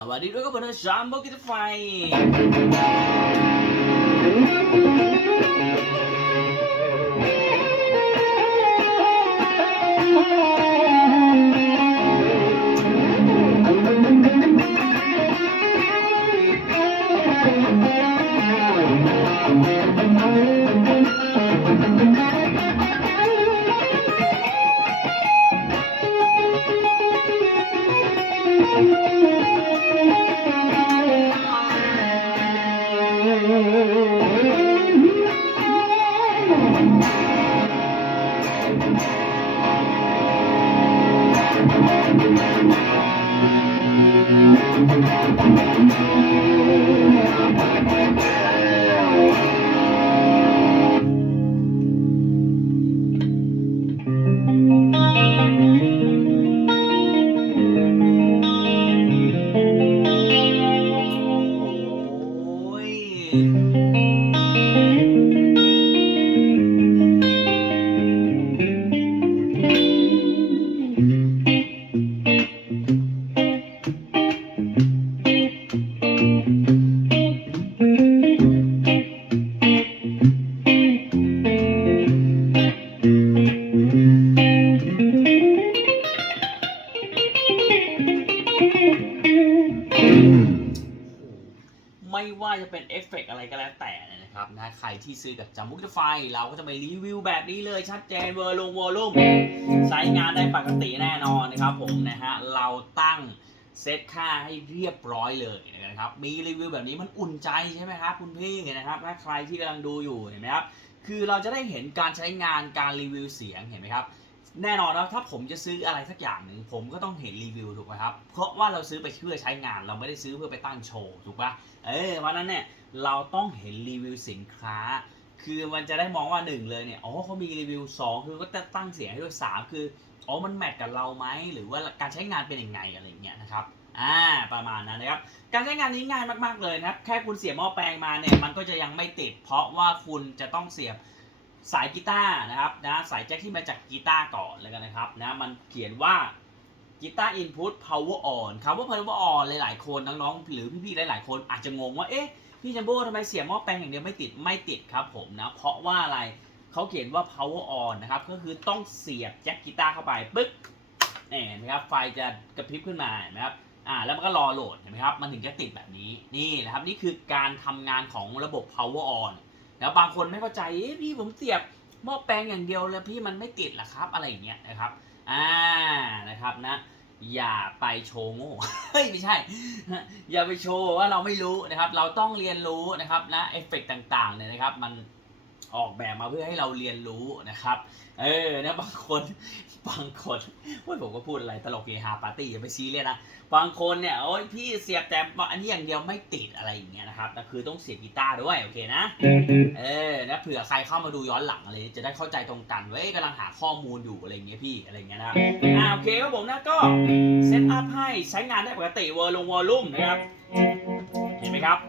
สวัสดีด้ว Altyazı เราก็จะไปรีวิวแบบนี้เลยชัดเจนเวอร์ลงวอลลุ่มใช้งานได้ปกติแน่นอนนะครับผมนะฮะเราตั้งเซตค่าให้เรียบร้อยเลยนะครับ มีรีวิวแบบนี้มันอุ่นใจใช่ไหมครับคุณพี่นะครับ ถ้าใครที่กำลังดูอยู่เห็นไหมครับ คือเราจะได้เห็นการใช้งานการรีวิวเสียงเห็นไหมครับ แน่นอนนะถ้าผมจะซื้ออะไรสักอย่างหนึ่งผมก็ต้องเห็นรีวิวถูกไหมครับ เพราะว่าเราซื้อไปเพื่อใช้งานเราไม่ได้ซื้อเพื่อไปตั้งโชว์ถูกปะเออเพราะฉะนั้นเนี่ยเราต้องเห็นรีวิวสินค้า คือมันจะได้มองว่าหนึ่งเลยเนี่ยอ๋อเขามีรีวิวสองคือก็จะตั้งเสียงให้ด้วยสามคืออ๋อมันแมทกับเราไหมหรือว่าการใช้งานเป็นยังไงอะไรอย่างเงี้ยนะครับอ่าประมาณนั้นนะครับ การใช้งานนี้ง่ายมากๆเลยนะครับแค่คุณเสียบหม้อแปลงมาเนี่ยมันก็จะยังไม่ติด เพราะว่าคุณจะต้องเสียบสายกีตาร์นะครับนะสายแจ็คที่มาจากกีตาร์ก่อนเลยกันนะครับนะมันเขียนว่ากีตาร์อินพุต power on คำว่า power on หลายๆคนน้องๆหรือพี่ๆหลายๆคนอาจจะงงว่าเอ๊ะ พี่จัมโบ้ทำไมเสียบหม้อแปลงอย่างเดียวไม่ติดไม่ติดครับผมนะ เพราะว่าอะไรเขาเขียนว่า power on นะครับ ก็คือต้องเสียบแจ็คกีตาร์เข้าไปปึ๊บนี่นะครับไฟจะกระพริบขึ้นมานะครับอ่าแล้วมันก็รอโหลดเห็นไหมครับมันถึงจะติดแบบนี้นี่นะครับนี่คือการทำงานของระบบ power on แล้วบางคนไม่เข้าใจเอ๊ะพี่ผมเสียบหม้อแปลงอย่างเดียวแล้วพี่มันไม่ติดล่ะครับอะไรอย่างเงี้ยนะครับอ่านะครับนะ อย่าไปโชว์โง่เฮ้ยไม่ใช่ อย่าไปโชว์ว่าเราไม่รู้นะครับ เราต้องเรียนรู้นะครับนะเอฟเฟกต่างๆเนี่ยนะครับ มัน ออกแบบมาเพื่อให้เราเรียนรู้นะครับ เออนะบางคนบางคนโอ้ยผมก็พูดอะไรตลกเฮฮาปาร์ตี้อย่าไปซีเรียสนะบางคนเนี่ยโอ้ยพี่เสียบแต่อันนี้อย่างเดียวไม่ติดอะไรอย่างเงี้ยนะครับแต่คือต้องเสียบกีตาร์ด้วยโอเคนะเออนะเผื่อใครเข้ามาดูย้อนหลังอะไรจะได้เข้าใจตรงกันว่าเอ้ยกำลังหาข้อมูลอยู่อะไรอย่างเงี้ยพี่อะไรอย่างเงี้ยนะครับอ่าโอเคครับผมนะก็เซตอัพให้ใช้งานได้ปกติเวอร์ลงวอลลุ่มนะครับเห็นไหม ครับ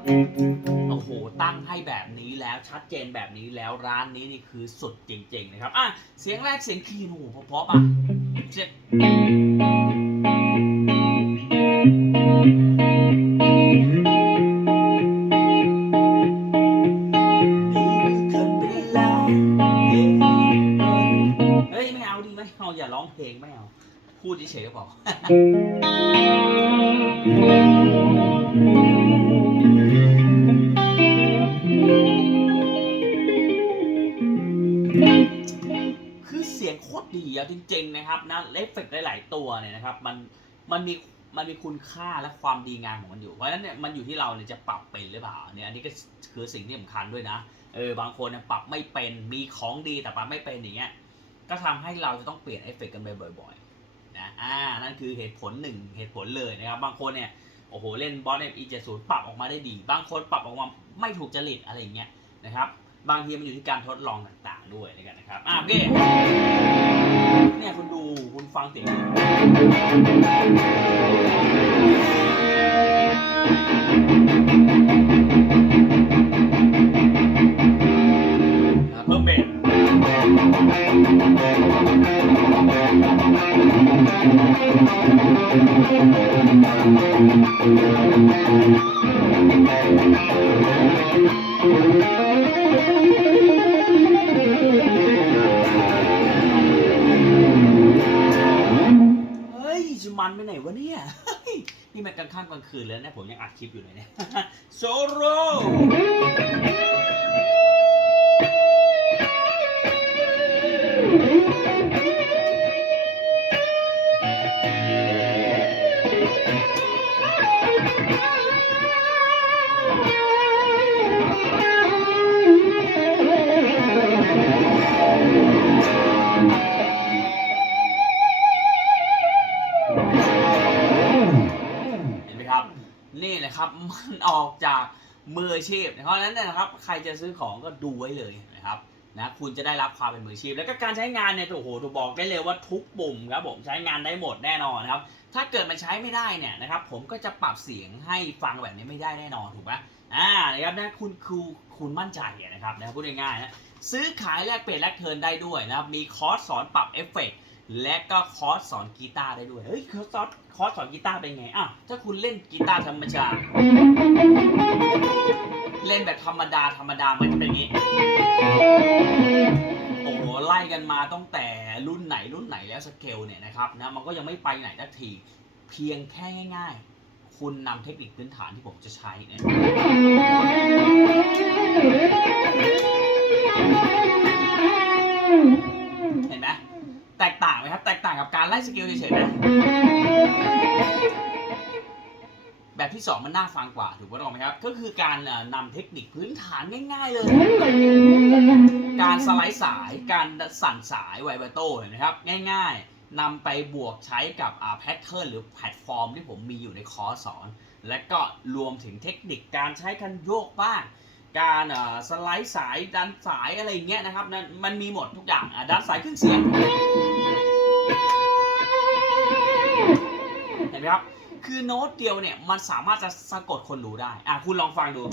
โอ้โหตั้งให้แบบนี้แล้วชัดเจนแบบนี้แล้วร้านนี้นี่คือสุดจริง ๆ นะครับอะเสียงแรกเสียงคีย์โอ้โหเพราะๆป่ะเช็ดเฮ้ยไม่เอาดีไม่เอาอย่าร้องเพลงไม่เอา พูดเฉยๆก็พอคือ ตรดีอะจริงๆนะครับนะเอฟเฟกต์หลาย ๆ ตัวเนี่ยนะครับมันมันมีมันมีคุณค่าและความดีงามของมันอยู่ เพราะฉะนั้นเนี่ยมันอยู่ที่เราเนี่ยจะปรับเป็นหรือเปล่าเนี่ยอันนี้ก็คือสิ่งที่สำคัญด้วยนะเออบางคนเนี่ยปรับไม่เป็นมีของดีแต่ปรับไม่เป็นอย่างเงี้ยก็ทำให้เราจะต้องเปลี่ยนเอฟเฟกต์กันไปบ่อยๆนะอ่านั่นคือเหตุผลหนึ่งเหตุผลเลยนะครับบางคนเนี่ยโอ้โหเล่นบอสเอ็มอีเจ็ดศูนย์ปรับออกมาได้ดี บางคนปรับออกมาไม่ถูกจริตอะไรอย่างเงี้ยนะครับ บางทีมันอยู่ที่การทดลองต่างๆด้วยนะครับอะโอเคเนี่ยคุณดูคุณฟังเสียงเพิ่มเบสเนี่มันกลางค่ำกลางคืนแล้วนะผมยังอัดคลิปอยู่เลยเนี่ยโซโร นะครับมันออกจากมืออาชีพ เพราะฉะนั้นนะครับใครจะซื้อของก็ดูไว้เลยนะครับนะคุณจะได้รับความเป็นมืออาชีพ แล้วก็การใช้งานเนี่ยโอ้โหถูกบอกได้เลยว่าทุกปุ่มครับผมใช้งานได้หมดแน่นอนนะครับถ้าเกิดมันใช้ไม่ได้เนี่ยนะครับผมก็จะปรับเสียงให้ฟังแบบนี้ไม่ได้แน่นอนถูกไหมอ่านะครับนะคุณครูคุณมั่นใจนะครับนะพูดง่ายๆนะซื้อขายแลกเปลี่ยนแลกเทิร์นได้ด้วยนะครับมีคอร์สสอนปรับเอฟเฟกต์ และก็คอร์สสอนกีตาร์ได้ด้วย เฮ้ยคอร์สคอร์สสอนกีตาร์เป็นไง อ้าว ถ้าคุณเล่นกีตาร์ธรรมดาติเล่นแบบธรรมดาธรรมดามันจะเป็นอย่างนี้ โอ้โห ไล่กันมาตั้งแต่รุ่นไหนรุ่นไหนแล้วสเกลเนี่ยนะครับนะ มันก็ยังไม่ไปไหนสักที เพียงแค่ง่าย ๆ คุณนำเทคนิคพื้นฐานที่ผมจะใช้เนี่ย แตกต่างไหมครับ แตกต่างกับการไล่สเกลเฉยๆนะแบบที่ 2 มันน่าฟังกว่าถูกไหมครับ ก็คือการเอ่อนำเทคนิคพื้นฐานง่ายๆเลย การสไลด์สายการสั่นสายไวเบโต้เห็นไหมครับ ง่ายๆนำไปบวกใช้กับแพทเทิร์นหรือแพลตฟอร์มที่ผมมีอยู่ในคอร์สสอน และก็รวมถึงเทคนิคการใช้คันโยกบ้างการสไลด์สายดันสายอะไรเงี้ยนะครับนั่นมันมีหมดทุกอย่างดันสายเครื่องเสียง เห็นไหมครับ คือโน้ตเดียวเนี่ยมันสามารถจะสะกดคนดูได้ อะคุณลองฟังดู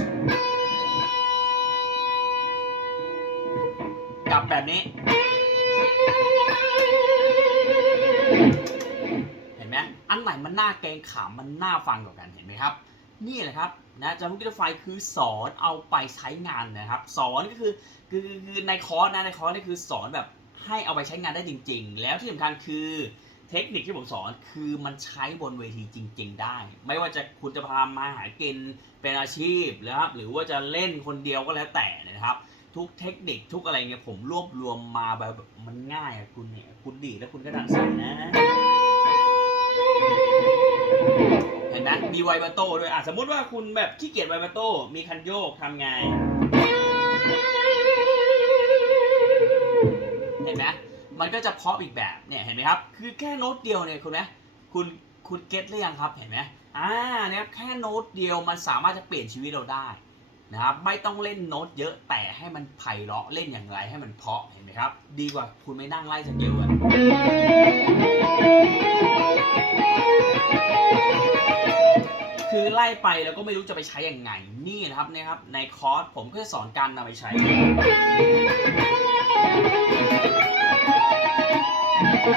กับแบบนี้ เห็นไหมอันไหนมันน่าเกรงขามมันน่าฟังกว่ากันเห็นไหมครับ นี่แหละครับนะจามุกิตไฟคือสอนเอาไปใช้งานนะครับ สอนก็คือคือคือคือในคอร์สนะในคอร์สนี่คือสอนแบบ ให้เอาไปใช้งานได้จริง ๆ แล้วที่สำคัญคือเทคนิคที่ผมสอนคือมันใช้บนเวทีจริง ๆ ได้ ไม่ว่าจะคุณจะพามาหากินเป็นอาชีพนะครับหรือว่าจะเล่นคนเดียวก็แล้วแต่นะครับ ทุกเทคนิคทุกอะไรเงี้ยผมรวบรวมมาแบบมันง่ายอะคุณเนี่ยคุณดีแล้วคุณก็ดันสายนะ เห็นไหมมีไวบาโต้ด้วยอะสมมติว่าคุณแบบขี้เกียจไวบาโต้มีคันโยกทำไง ห็นไหมมันก็จะเพาะอีกแบบเนี่ยเห็นไหมครับ คือแค่โน้ตเดียวเนี่ยคุณไหมคุณคุณเก็ตหรือยังครับเห็นไหมอ่าเนี่ยครับแค่โน้ตเดียวมันสามารถจะเปลี่ยนชีวิตเราได้นะครับไม่ต้องเล่นโน้ตเยอะแต่ให้มันไพเราะเล่นอย่างไรให้มันเพาะเห็นไหมครับ ดีกว่าคุณไม่นั่งไล่สเกลกันคือไล่ไปแล้วก็ไม่รู้จะไปใช้อยังไงนี่นะครับเนี่ยครับในคอร์สผมก็จะสอนการนำไปใช้ นะ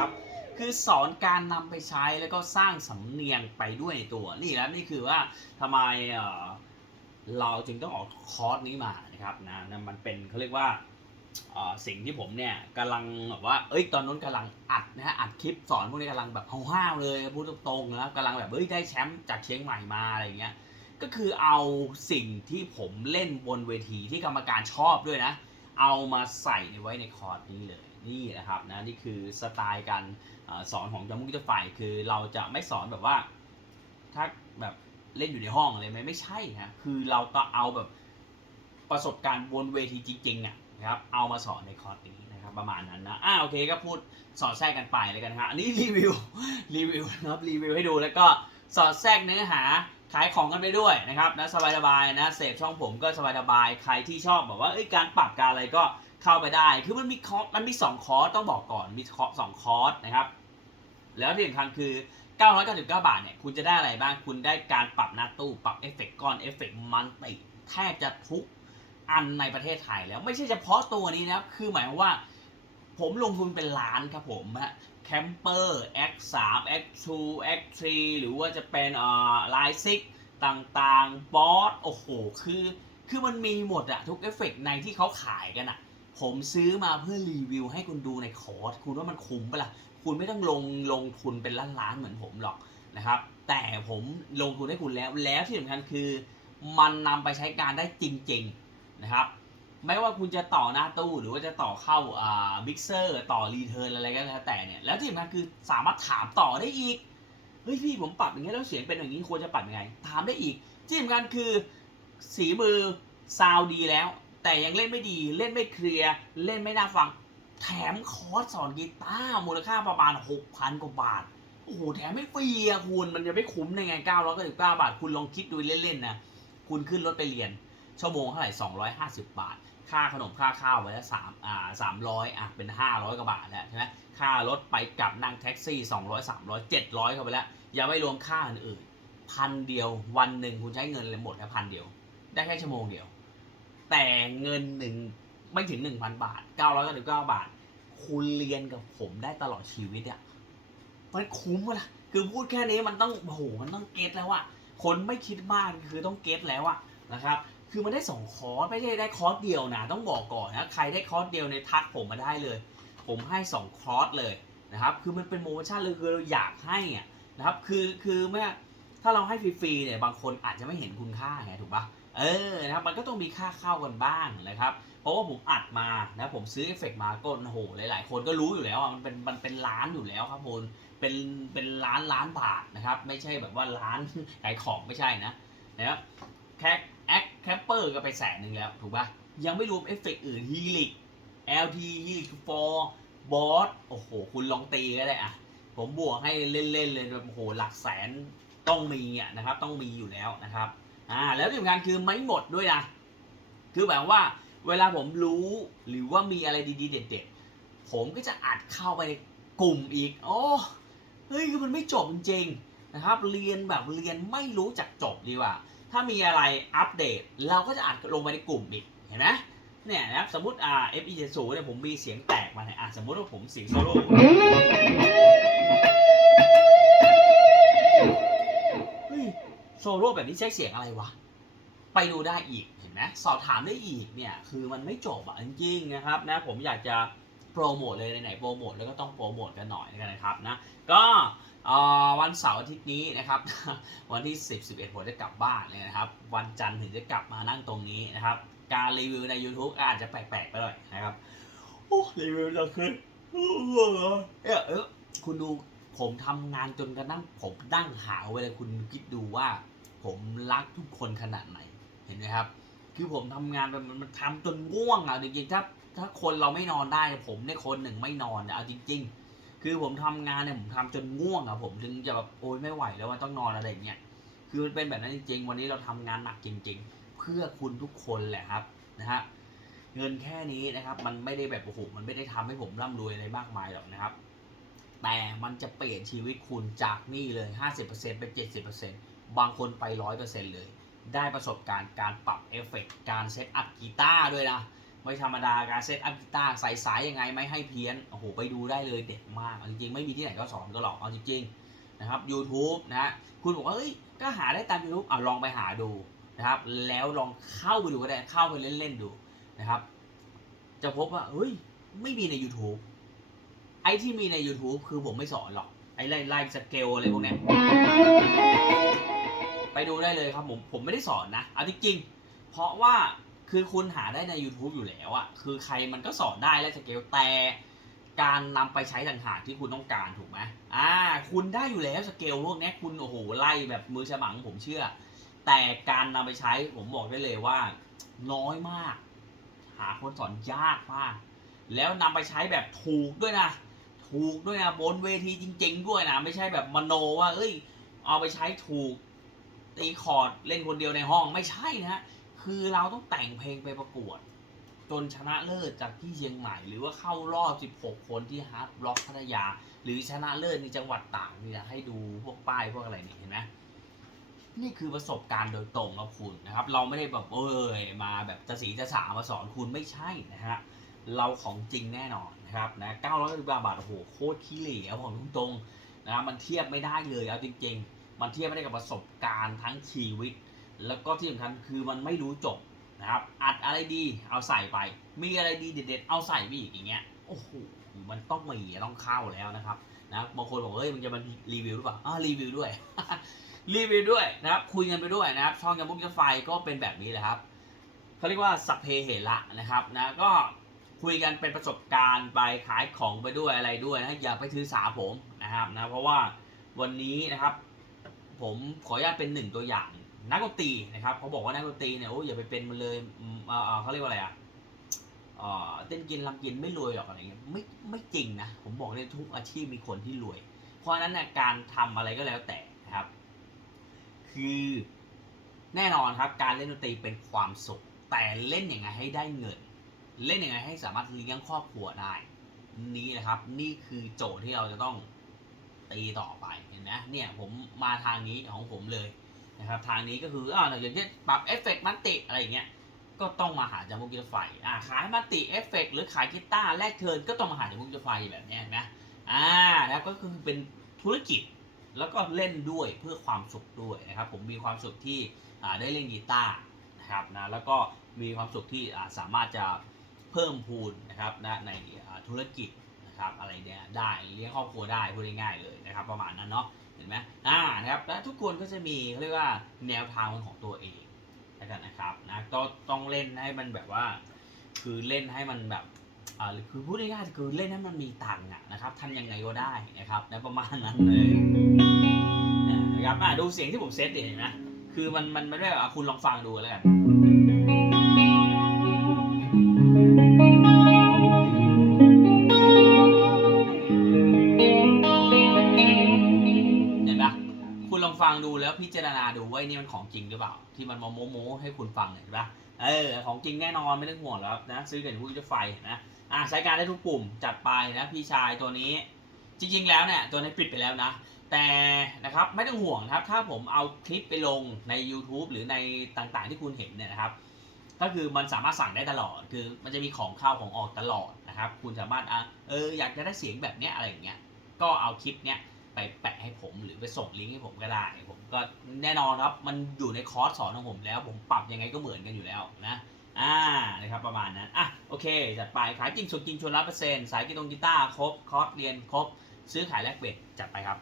ครับคือสอนการนำไปใช้แล้วก็สร้างสำเนียงไปด้วยในตัวนี่แหละนี่คือว่าทำไมเเราจึงต้องออกคอร์สนี้มานะครับนะมันเป็นเขาเรียกว่า สิ่งที่ผมเนี่ยกำลังแบบว่า เอ้ยตอนนั้นกำลังอัดนะฮะอัดคลิปสอนพวกนี้กำลังแบบห้าวๆเลยพูดตรงๆนะครับกำลังแบบเอ้ยได้แชมป์จากเชียงใหม่มาอะไรอย่างเงี้ยก็คือเอาสิ่งที่ผมเล่นบนเวทีที่กรรมการชอบด้วยนะ เอามาใส่ไว้ในคอร์สนี้เลยนี่นะครับนะนี่คือสไตล์การอสอนของจามุกิตไฟคือเราจะไม่สอนแบบว่า ถ้าแบบเล่นอยู่ในห้องอะไรไหมไม่ใช่นะคือเราก็เอาแบบประสบการณ์บนเวทีจริงๆอะ นะครับเอามาสอนในคอร์สนี้นะครับประมาณนั้นนะอ่าโอเคก็พูดสอดแทรกกันไปเลยกันครับอันนี้รีวิวรีวิวนะครับรีวิวให้ดูแล้วก็สอดแทรกเนื้อหาขายของกันไปด้วยนะครับนะสบายๆนะเสพช่องผมก็สบายๆใครที่ชอบแบบว่าการปรับการอะไรก็เข้าไปได้ คือมันมีคอร์สมันมีสองคอร์สต้องบอกก่อนมีคอร์สสองคอร์สนะครับแล้วที่สำคัญคือ 999 บาทเนี่ยคุณจะได้อะไรบ้างคุณได้การปรับหน้าตู้ปรับเอฟเฟกต์ก้อนเอฟเฟกต์มันติแทบจะทุก อันในประเทศไทยแล้วไม่ใช่เฉพาะตัวนี้นะครับ คือหมายความว่า ผมลงทุนเป็นล้านครับผมฮะแคมเปอร์ X3 X2 X3 หรือว่าจะเป็นอ่อไลซิกต่างๆบอสโอ้โห คือ คือมันมีหมดอะทุกเอฟเฟกต์ในที่เขาขายกันอะผมซื้อมาเพื่อรีวิวให้คุณดูในคอร์สคุณว่ามันคุ้มปะล่ะ คุณไม่ต้องลงลงทุนเป็นล้านๆเหมือนผมหรอกนะครับ แต่ผมลงทุนให้คุณแล้ว แล้วที่สำคัญคือ มันนำไปใช้การได้จริง ๆ นะครับไม่ว่าคุณจะต่อหน้าตู้หรือว่าจะต่อเข้าอ่ามิกเซอร์ต่อรีเทิร์นอะไรก็แล้วแต่เนี่ยแล้วที่สำคัญคือสามารถถามต่อได้อีกเฮ้ยพี่ผมปรับอย่างเงี้ยแล้วเสียงเป็นอย่างนี้ควรจะปรับยังไง ถามได้อีกที่สำคัญคือสีมือซาวดีแล้ว แต่ยังเล่นไม่ดีเล่นไม่เคลียร์เล่นไม่น่าฟัง แถมคอร์สสอนกีตาร์มูลค่าประมาณ 6,000 กว่าบาทโอ้โหแถมไม่ฟรีอะคุณมันจะไม่คุ้มได้ไง999บาท คุณลองคิดดูเล่นๆนะคุณขึ้นรถไปเรียน ชั่วโมงเท่าไหร่250 บาท ค่าขนมค่าข้าวไปแล้วสามอ่าสามร้อยอะเป็น 500กว่าบาทแล้วใช่ไหมค่ารถไปกลับนั่งแท็กซี่ 200 300 700เข้าไปแล้วยังไม่รวมค่าอื่นๆพันเดียววันหนึ่งคุณใช้เงินเลยหมดแค่พันเดียว ได้แค่ชั่วโมงเดียว แต่เงินหนึ่งไม่ถึง 1,000 บาท 999 บาท คุณเรียนกับผมได้ตลอดชีวิตอะมันคุ้มปะล่ะคือพูดแค่นี้มันต้องโอ้โหมันต้องเก็ตแล้วอะคนไม่คิดมากคือต้องเก็ตแล้วอะนะครับ คือมันได้สองคอร์สไม่ใช่ได้คอร์สเดียวนะต้องบอกก่อนนะใครได้คอร์สเดียวในทักผมมาได้เลย ผมให้สองคอร์สเลยนะครับคือมันเป็นโมชั่นเลยคือเราอยากให้อะนะครับคือคือเมื่อถ้าเราให้ฟรีๆเนี่ยบางคนอาจจะไม่เห็นคุณค่าไงถูกปะเออนะครับมันก็ต้องมีค่าเข้ากันบ้างนะครับเพราะว่าผมอัดมานะผมซื้อเอฟเฟกต์มาก็โอ้โหหลายๆ คนก็รู้อยู่แล้วมันเป็นมันเป็นล้านอยู่แล้วครับคุณเป็นเป็นล้านล้านบาทนะครับไม่ใช่แบบว่าล้านขายของไม่ใช่นะนะครับแคค แคปเปอร์ก็ไปแสนหนึ่งแล้ว ถูกปะยังไม่รวมเอฟเฟกต์อื่นฮีลิก LT ฮีลิกฟอร์บอสโอ้โห คุณลองตีก็ได้อะผมบวกให้เล่น ๆ เลยโอ้โห หลักแสนต้องมีอะนะครับ ต้องมีอยู่แล้วนะครับ อ่า แล้วที่สำคัญคือไม่หมดด้วยนะ คือแบบว่าเวลาผมรู้หรือว่ามีอะไรดีๆ เด็ด ๆ ผมก็จะอัดเข้าไปในกลุ่มอีก โอ้เฮ้ยคือมันไม่จบจริงๆนะครับ เรียนแบบเรียนไม่รู้จักจบดีกว่า ถ้ามีอะไรอัปเดต เราก็จะอัดลงไปในกลุ่มอีกเห็นไหมเนี่ยนะครับสมมติอ่า F E 7 0เนี่ยผมมีเสียงแตกมาเนี่ยอะสมมติว่าผมเสียงโซโล่เฮ้ยโซโล่แบบนี้ใช้เสียงอะไรวะ ไปดูได้อีกเห็นไหมสอบถามได้อีกเนี่ยคือมันไม่จบอะจริงๆนะครับนะผมอยากจะโปรโมทเลยไหนๆโปรโมทแล้วก็ต้องโปรโมทกันหน่อยกันนะครับนะก็ วันเสาร์อาทิตย์นี้นะครับ วันที่ 10 11ผมจะกลับบ้านเลยนะครับ วันจันทร์ถึงจะกลับมานั่งตรงนี้นะครับ การรีวิวใน YouTube อาจจะแปลกๆไปหน่อยนะครับโอ้รีวิวจะขึ้นเออเออคุณดูผมทำงานจนกระทั่งผมนั่งหาเวลาคุณคิดดูว่า ผมรักทุกคนขนาดไหนเห็นไหมครับ คือผมทำงานมันมันทำจนง่วงอะจริงๆถ้าถ้าคนเราไม่นอนได้ผมเนี่ยคนหนึ่งไม่นอนเอาจริง ๆ คือผมทำงานเนี่ยผมทำจนง่วงอะผมถึงจะแบบโอ๊ยไม่ไหวแล้วมันต้องนอนอะไรอย่างเงี้ยคือมันเป็นแบบนั้นจริงๆ วันนี้เราทำงานหนักจริง ๆ เพื่อคุณทุกคนแหละครับนะฮะเงินแค่นี้นะครับ มันไม่ได้แบบโอ้โหมันไม่ได้ทำให้ผมร่ำรวยอะไรมากมายหรอกนะครับ แต่มันจะเปลี่ยนชีวิตคุณจากนี่เลย 50%เป็น70%บางคนไป 100%เลย ได้ประสบการณ์การปรับเอฟเฟกต์การเซตอัพกีตาร์ด้วยนะ ไม่ธรรมดาการเซตอัพกีตาร์ใส่สายยังไงไม่ให้เพี้ยน โอ้โห ไปดูได้เลยเด็ดมากจริงๆ ไม่มีที่ไหนก็สอนก็หรอกเอาจริงๆนะครับ YouTube นะฮะคุณบอกว่าเอ้ยก็หาได้ตาม YouTube อะลองไปหาดูนะครับ แล้วลองเข้าไปดูก็ได้เข้าไปเล่นๆดูนะครับ จะพบว่าเฮ้ยไม่มีใน YouTube ไอ้ที่มีใน YouTube คือผมไม่สอนหรอกไอ้ไล่ไล่สเกลอะไรพวกเนี้ยไปดูได้เลยครับผมผมไม่ได้สอนนะเอาจริงๆเพราะว่า คือคุณหาได้ใน YouTube อยู่แล้วอะคือใครมันก็สอนได้และสเกลแต่การนำไปใช้ต่างหากที่คุณต้องการถูกไหมอ่า คุณได้อยู่แล้วสเกลพวกเนี้ยคุณโอ้โหไล่แบบมือฉมังผมเชื่อ แต่การนำไปใช้ผมบอกได้เลยว่า น้อยมาก หาคนสอนยากมาก แล้วนำไปใช้แบบถูกด้วยนะ ถูกด้วยนะบนเวทีจริง ๆ ด้วยนะ ไม่ใช่แบบมโนว่า เอ้ย เอาไปใช้ถูกตีคอร์ดเล่นคนเดียวในห้องไม่ใช่นะฮะ คือเราต้องแต่งเพลงไปประกวด จนชนะเลิศจากที่เชียงใหม่ หรือว่าเข้ารอบ 16 คนที่ฮาร์ดบล็อกพัทยา หรือชนะเลิศในจังหวัดต่างนี่นะให้ดูพวกป้ายพวกอะไรนี่เห็นไหมนี่คือประสบการณ์โดยตรงครับคุณนะครับ เราไม่ได้แบบเอ้ยมาแบบจะสีจะสามาสอนคุณไม่ใช่นะฮะเราของจริงแน่นอนนะครับนะ900บาทโอ้โหโคตรขี้เหร่เอาผมตรงๆนะมันเทียบไม่ได้เลยเอาจริง ๆ มันเทียบไม่ได้กับประสบการณ์ทั้งชีวิต แล้วก็ที่สำคัญคือมันไม่รู้จบนะครับ อัดอะไรดีเอาใส่ไป มีอะไรดีเด็ดๆ เอาใส่ไปอีกอย่างเงี้ย โอ้โห มันต้องมีต้องเข้าแล้วนะครับนะบางคนบอกเฮ้ยมันจะมารีวิวหรือเปล่าอ่ารีวิวด้วย รีวิวด้วยนะครับ คุยกันไปด้วยนะครับ ช่องยามุกยาไฟก็เป็นแบบนี้เลยครับเขาเรียกว่าสัพเพเหระนะครับนะก็คุยกันเป็นประสบการณ์ไปขายของไปด้วยอะไรด้วยนะอย่าไปถือสาผมนะครับนะเพราะว่าวันนี้นะครับ ผมขออนุญาตเป็นหนึ่งตัวอย่าง นักดนตรีนะครับเขาบอกว่านักดนตรีเนี่ยโอ้ยอย่าไปเป็นมันเลยอืมเอ่อเขาเรียกว่าอะไรอะเต้นกินลำกินไม่รวยหรอกอะไรเงี้ยไม่ไม่จริงนะผมบอกเลยทุกอาชีพมีคนที่รวย เพราะนั้นเนยการทำอะไรก็แล้วแต่นะครับ คือแน่นอนครับการเล่นดนตรีเป็นความสุข แต่เล่นยังไงให้ได้เงิน เล่นยังไงให้สามารถเลี้ยงครอบครัวได้นี่นะครับ นี่คือโจทย์ที่เราจะต้องตีต่อไปเห็นไหมเนี่ยผมมาทางนี้ของผมเลย นะครับทางนี้ก็คืออ่าอย่างเช่นปรับเอฟเฟกต์มันติอะไรอย่างเงี้ยก็ต้องมาหาจามุกกีตาร์ไฟอ่าขายมันติเอฟเฟกต์หรือขายกีตาร์แลกเทิร์นก็ต้องมาหาจามุกกีตาร์ไฟแบบเนี้ยนะอ่าแล้วก็คือเป็นธุรกิจแล้วก็เล่นด้วยเพื่อความสุขด้วยนะครับ ผมมีความสุขที่อ่าได้เล่นกีตาร์นะครับนะแล้วก็มีความสุขที่อ่าสามารถจะเพิ่มพูนนะครับนะในธุรกิจนะครับอะไรเนี่ยได้เลี้ยงครอบครัวได้พูดง่ายๆเลยนะครับ ประมาณนั้นเนาะ เห็นไหมอ่านะครับและทุกคนก็จะมีเขาเรียกว่าแนวทางของตัวเองแล้วกันนะครับนะก็ต้องเล่นให้มันแบบว่า คือเล่นให้มันแบบอ่าคือพูดง่ายๆคือเล่นให้มันมีตังค์อะนะครับทำยังไงก็ได้นะครับนะประมาณนั้นเลยนะครับอะดูเสียงที่ผมเซตดิเห็นไหมคือมันมันไม่ได้แบบอะคุณลองฟังดูแล้วกัน พิจารณาดูว่าไอ้นี่มันของจริงหรือเปล่า ที่มันมาโม้โม้ให้คุณฟังเห็นปะเออของจริงแน่นอนไม่ต้องห่วงแล้วนะซื้อกันผู้จะไฟนะอะใช้การได้ทุกปุ่มจัดไปนะพี่ชายตัวนี้ จริง ๆ แล้วเนี่ยตัวนี้ปิดไปแล้วนะ แต่นะครับไม่ต้องห่วงนะครับ ถ้าผมเอาคลิปไปลงใน YouTube หรือในต่างๆที่คุณเห็นเนี่ยนะครับก็คือมันสามารถสั่งได้ตลอด คือมันจะมีของเข้าของออกตลอดนะครับ คุณสามารถอะเอออยากจะได้เสียงแบบเนี้ยอะไรอย่างเงี้ย ก็เอาคลิปเนี้ย ไปแปะให้ผมหรือไปส่งลิงก์ให้ผมก็ได้ ผมก็แน่นอนครับมันอยู่ในคอร์สสอนของผมแล้ว ผมปรับยังไงก็เหมือนกันอยู่แล้วนะอ่านะครับประมาณนั้นอะโอเคจัดไปขายจริงชวนจริงชวนร้อยเปอร์เซ็นต์สายกีตงกีตาร์ครบคอร์สเรียนครบซื้อขายแลกเปลี่ยนจัดไปครับ